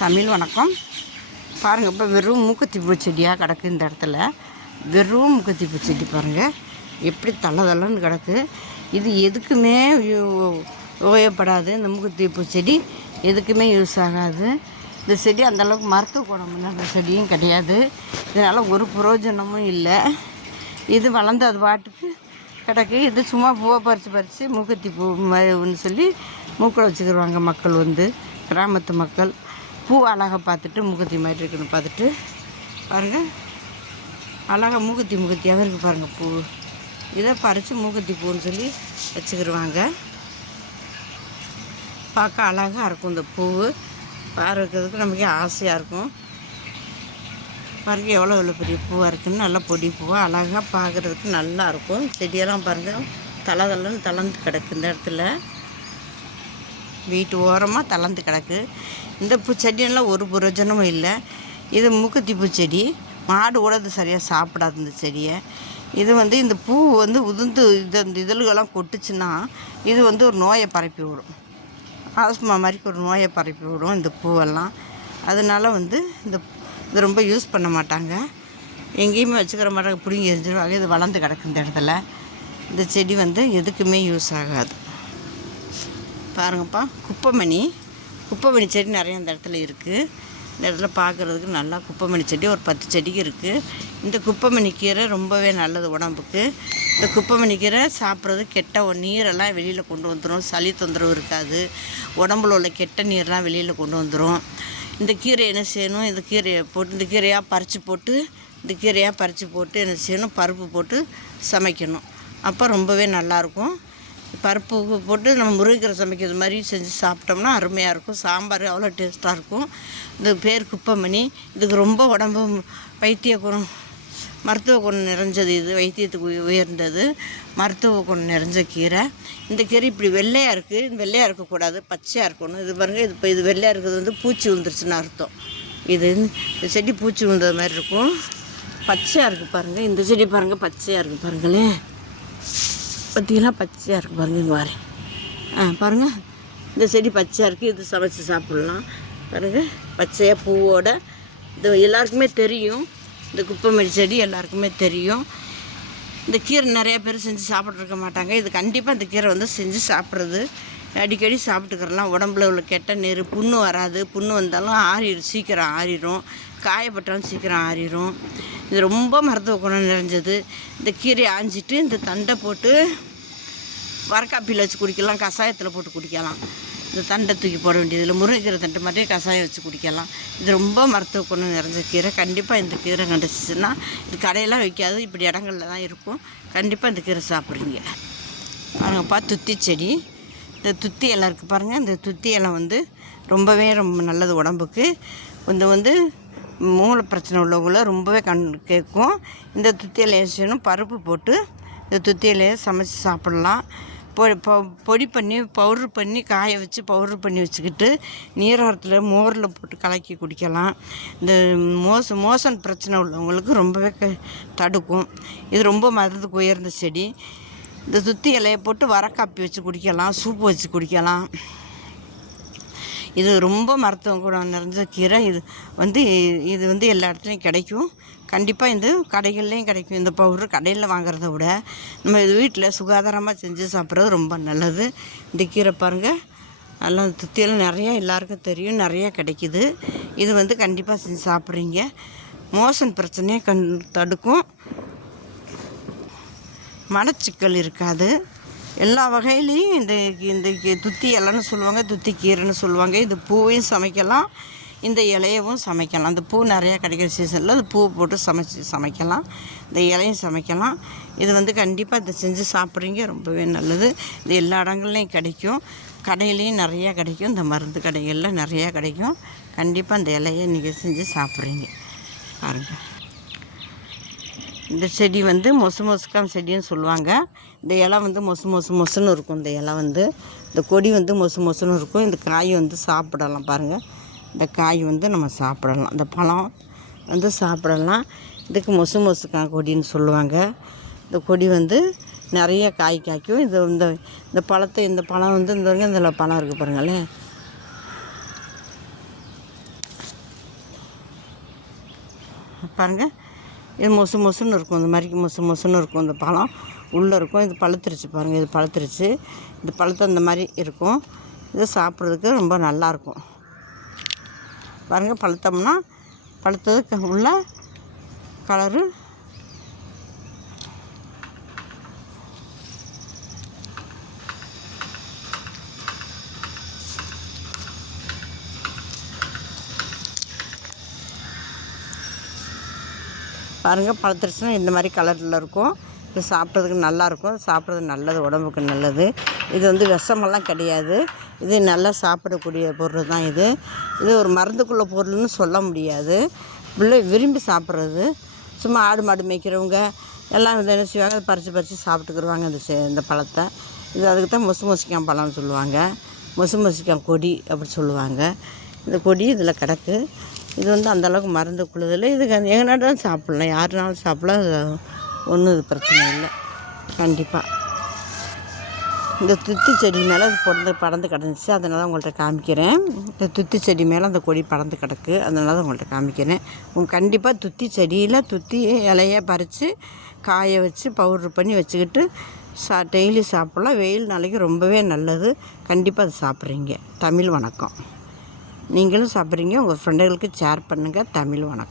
தமிழ் வணக்கம். பாருங்கள் இப்போ வெறும் மூக்கத்தி செடியாக கிடக்கு இந்த இடத்துல. வெறும் மூக்கத்தி பூ செடி பாருங்கள் எப்படி தள்ள தள்ளன்னு கிடக்கு. இது எதுக்குமே உபயோகப்படாது இந்த மூக்கத்தி செடி எதுக்குமே யூஸ் ஆகாது. இந்த செடி அந்தளவுக்கு மருத்துவ குணம் அந்த செடியும் கிடையாது. இதனால் ஒரு பிரயோஜனமும் இல்லை. இது வளர்ந்து அது பாட்டுக்கு கிடக்கு. இது சும்மா பூவை பறித்து பறித்து மூக்கத்தி பூ சொல்லி மூக்கில் வச்சுக்கிடுவாங்க மக்கள் வந்து கிராமத்து மக்கள். பூ அழகாக பார்த்துட்டு மூக்கத்தி மாதிரி இருக்குன்னு பார்த்துட்டு பாருங்கள் அழகாக மூக்குத்தி மூக்கத்தியாகவே இருக்குது பாருங்கள் பூ. இதை பறித்து மூக்கத்தி பூன்னு சொல்லி வச்சுக்கிடுவாங்க பார்க்க அழகாக இருக்கும் இந்த பூ. பார்க்கறதுக்கு நமக்கு ஆசையாக இருக்கும். பாருங்க எவ்வளோ எவ்வளோ பெரிய பூவாக இருக்குதுன்னு நல்லா பொடி பூவாக அழகாக பார்க்குறதுக்கு நல்லா இருக்கும். செடியெல்லாம் பாருங்கள் தலை தலைன்னு தளர்ந்து கிடக்கு இந்த இடத்துல. வீட்டு ஓரமாக தளர்ந்து கிடக்கு. இந்த பூச்செடியெல்லாம் ஒரு பிரயோஜனமும் இல்லை. இது மூக்குத்தி பூச்செடி மாடு கூட அது சரியாக சாப்பிடாது இந்த செடியை. இது வந்து இந்த பூ வந்து உதிர்ந்து இது இந்த இதழ்கள்லாம் கொட்டுச்சுன்னா இது வந்து ஒரு நோயை பரப்பி விடும். ஆஸ்மா மாதிரி ஒரு நோயை பரப்பி விடும் இந்த பூவெல்லாம். அதனால் வந்து இந்த இது ரொம்ப யூஸ் பண்ண மாட்டாங்க. எங்கேயுமே வச்சுக்கிற மாட்டாங்க பிடுங்கி எரிஞ்சிருவாங்க இது வளர்ந்து கிடக்கு இந்த இடத்துல. இந்த செடி வந்து எதுக்குமே யூஸ் ஆகாது. பாருங்கப்பா. குப்பைமணி. குப்பைமணி செடி நிறைய இந்த இடத்துல இருக்குது இந்த இடத்துல பார்க்குறதுக்கு நல்லா குப்பைமணி செடி ஒரு பத்து செடிக்கு இருக்குது இந்த குப்பைமணி கீரை ரொம்பவே நல்லது உடம்புக்கு. இந்த குப்பைமணி கீரை சாப்பிட்றது கெட்ட நீரெல்லாம் வெளியில் கொண்டு வந்துடும் சளி தொந்தரவு இருக்காது. உடம்புல உள்ள கெட்ட நீர்லாம் வெளியில் கொண்டு வந்துடும் இந்த கீரை என்ன செய்யணும்? இந்த கீரையை போட்டு இந்த கீரையாக பறித்து போட்டு இந்த கீரையாக பறித்து போட்டு என்ன செய்யணும்? பருப்பு போட்டு சமைக்கணும். அப்போ ரொம்பவே நல்லாயிருக்கும் பருப்பு போட்டு நம்ம முருங்கைக்கீரை சமைக்கிறது மாதிரி செஞ்சு சாப்பிட்டோம்னா அருமையாக இருக்கும். சாம்பார் அவ்வளோ டேஸ்ட்டாக இருக்கும். இது பேர் குப்பமணி. இதுக்கு ரொம்ப உடம்பு வைத்திய குணம் மருத்துவ குணம் நிறைஞ்சது இது வைத்தியத்துக்கு உயர்ந்தது. மருத்துவ குணம் நிறைஞ்ச கீரை. இந்த கீரை இப்படி வெள்ளையாக இருக்குது வெள்ளையாக இருக்கக்கூடாது பச்சையாக இருக்கணும். இது பாருங்கள் இது இப்போ இது வெள்ளையாக இருக்கிறது வந்து பூச்சி விழுந்துருச்சுன்னு அர்த்தம். இது இந்த செடி பூச்சி விழுந்தது மாதிரி இருக்கும். பச்சையாக இருக்குது பாருங்கள் இந்த செடி பாருங்கள் பச்சையாக இருக்குது பாருங்களேன். பார்த்தீங்களா பச்சையாக இருக்குது பாருங்க இங்கே வரேன் ஆ பாருங்கள் இந்த செடி பச்சையாக இருக்குது இது சமைச்சு சாப்பிட்லாம். பாருங்கள் பச்சையாக பூவோட. இது எல்லாருக்குமே தெரியும். இந்த குப்பைமடி செடி எல்லாருக்குமே தெரியும். இந்த கீரை நிறைய பேர் செஞ்சு சாப்பிட்ருக்க மாட்டாங்க. இது கண்டிப்பாக இந்த கீரை வந்து செஞ்சு சாப்பிட்றது. அடிக்கடி சாப்பிட்டுக்கிறலாம். உடம்புல உள்ள கெட்ட நீர் புண்ணு வராது. புண்ணு வந்தாலும் ஆறிடும் சீக்கிரம் ஆறிடும் காயப்பட்டாலும் சீக்கிரம் ஆறிடும் இது ரொம்ப மருத்துவ குணம் நிறைஞ்சது. இந்த கீரையை ஆஞ்சிட்டு இந்த தண்டை போட்டு வரக்காப்பியில் வச்சு குடிக்கலாம். கஷாயத்தில் போட்டு குடிக்கலாம். இந்த தண்டை தூக்கி போட வேண்டியது இல்லை முருங்கைக்கீரை தண்டை மாதிரி கஷாயம் வச்சு குடிக்கலாம். இது ரொம்ப மருத்துவ குணம் நிறைஞ்ச கீரை. கண்டிப்பாக இந்த கீரை கண்டுச்சுன்னா இது கடையெல்லாம் வைக்காது. இப்படி இடங்களில் தான் இருக்கும். கண்டிப்பாக இந்த கீரை சாப்பிட்றீங்க. பாருங்கப்பா துத்தி செடி. இந்த துத்தி இலை இருக்குது பாருங்கள் இந்த துத்தி இலை வந்து ரொம்பவே ரொம்ப நல்லது உடம்புக்கு. இந்த வந்து மூளை பிரச்சனை உள்ளவங்கள ரொம்பவே கண் கேட்கும். இந்த துத்தி இலையை செய்யணும்? பருப்பு போட்டு இந்த துத்தி இலையை சமைச்சு சாப்பிட்லாம். பொ பொடி பண்ணி பவுட்ரு பண்ணி காய வச்சு பவுட்ரு பண்ணி வச்சுக்கிட்டு நீரோரத்தில் மோரில் போட்டு கலக்கி குடிக்கலாம். இந்த மோச மோசன் பிரச்சனை உள்ளவங்களுக்கு ரொம்பவே க தடுக்கும். இது ரொம்ப மருந்துக்கு உயர்ந்த செடி. இந்த சுத்தி இலையை போட்டு வரக்காப்பி வச்சு குடிக்கலாம். சூப்பு வச்சு குடிக்கலாம். இது ரொம்ப மருத்துவ குணம் நிறைஞ்ச கீரை. இது வந்து இது வந்து எல்லா இடத்துலையும் கிடைக்கும். கண்டிப்பாக இது கடைகள்லேயும் கிடைக்கும். இந்த பவுடர் கடையில் வாங்குறத விட நம்ம இது வீட்டில் சுகாதாரமாக செஞ்சு சாப்பிட்றது ரொம்ப நல்லது. இந்த கீரை பாருங்கள் நல்லா துத்தியெல்லாம் நிறையா எல்லாருக்கும் தெரியும். நிறையா கிடைக்கிது. இது வந்து கண்டிப்பாக செஞ்சு சாப்பிட்றீங்க. மோசன் பிரச்சனையை கண் தடுக்கும். மலச்சிக்கல் இருக்காது. எல்லா வகையிலையும் இந்த இந்த கீ- துத்தி இலைன்னு சொல்லுவாங்க துத்தி கீரைன்னு சொல்லுவாங்க. இது பூவையும் சமைக்கலாம் இந்த இலையவும் சமைக்கலாம். அந்த பூ நிறையா கிடைக்கிற சீசனில் அது பூ போட்டு சமைச்சு சமைக்கலாம் இந்த இலையும் சமைக்கலாம். இது வந்து கண்டிப்பாக இதை செஞ்சு சாப்பிட்றீங்க ரொம்பவே நல்லது. இது எல்லா இடங்கள்லையும் கிடைக்கும். கடையிலையும் நிறையா கிடைக்கும். இந்த மருந்து கடைகளில் நிறையா கிடைக்கும். கண்டிப்பாக இந்த இலையை நீங்கள் செஞ்சு சாப்பிட்றீங்க. பாருங்கள் இந்த செடி வந்து மொசு மொசுக்காம் செடின்னு சொல்லுவாங்க. இந்த இலை வந்து மொசு மொசு மொசுன்னு இருக்கும் இந்த இலை வந்து. இந்த கொடி வந்து மொசு மொசுன்னு இருக்கும். இந்த காய் வந்து சாப்பிடலாம் பாருங்கள் இந்த காய் வந்து நம்ம சாப்பிடலாம். இந்த பழம் வந்து சாப்பிடலாம். இதுக்கு மொசு மொசுக்கா கொடின்னு சொல்லுவாங்க. இந்த கொடி வந்து நிறைய காய் காய்க்கும். இது இந்த இந்த பழத்தை இந்த பழம் வந்து இந்த வரைக்கும் இந்த பழம் இருக்குது பாருங்களேன் பாருங்கள் இது மொசு மொசுன்னு இருக்கும் இந்த மாதிரி மொசு மொசுன்னு இருக்கும் இந்த பழம். உள்ளே இருக்கும் இது பழுத்துருச்சு பாருங்கள் இது பழுத்துருச்சு. இந்த பழத்தை இந்த மாதிரி இருக்கும். இது சாப்பிட்றதுக்கு ரொம்ப நல்லாயிருக்கும் பாருங்கள் பழுத்தோம்னா பழுத்ததுக்கு உள்ள கலரு பாருங்கள் பழுத்துருச்சுன்னா இந்த மாதிரி கலரில் இருக்கும். இது சாப்பிட்றதுக்கு நல்லாயிருக்கும் சாப்பிட்றது நல்லது உடம்புக்கு நல்லது. இது வந்து விஷமெல்லாம் கிடையாது. இது நல்லா சாப்பிடக்கூடிய பொருள் தான் இது. இது ஒரு மருந்துக்குள்ள பொருள்னு சொல்ல முடியாது. பிள்ளை விரும்பி சாப்பிட்றது. சும்மா ஆடு மாடு மேய்க்கிறவங்க எல்லாம் வந்து என்ன செய்வாங்க? அதை பறித்து பறித்து சாப்பிட்டுக்குருவாங்க இந்த இந்த பழத்தை. இது அதுக்கு தான் மொசு மொசிக்காய் பழம்னு சொல்லுவாங்க. மொசு மொசிக்காய் கொடி அப்படி சொல்லுவாங்க. இந்த கொடி இதில் கிடக்கு. இது வந்து அந்தளவுக்கு மருந்து குழுதில். இதுக்கு எங்கனாலும் சாப்பிட்லாம். யாருனாலும் சாப்பிடலாம். ஒன்றும் இது பிரச்சனை இல்லை. கண்டிப்பாக இந்த துத்தி செடி மேலே அது பிறந்து பறந்து கிடந்துச்சு. அதனால உங்கள்கிட்ட காமிக்கிறேன். இந்த துத்தி செடி மேலே அந்த கொடி பறந்து கிடக்கு. அதனால தான் உங்கள்கிட்ட காமிக்கிறேன். உங்கள் கண்டிப்பாக துத்தி செடியில் துத்தி இலையை பறித்து காய வச்சு பவுட்ரு பண்ணி வச்சுக்கிட்டு சா டெய்லி சாப்பிட்லாம். வெயில் நாளைக்கு ரொம்பவே நல்லது. கண்டிப்பாக அது சாப்பிட்றீங்க. தமிழ் வணக்கம். நீங்களும் சாப்பிட்றீங்க உங்கள் ஃப்ரெண்டுகளுக்கு ஷேர் பண்ணுங்கள் தமிழ் வணக்கம்.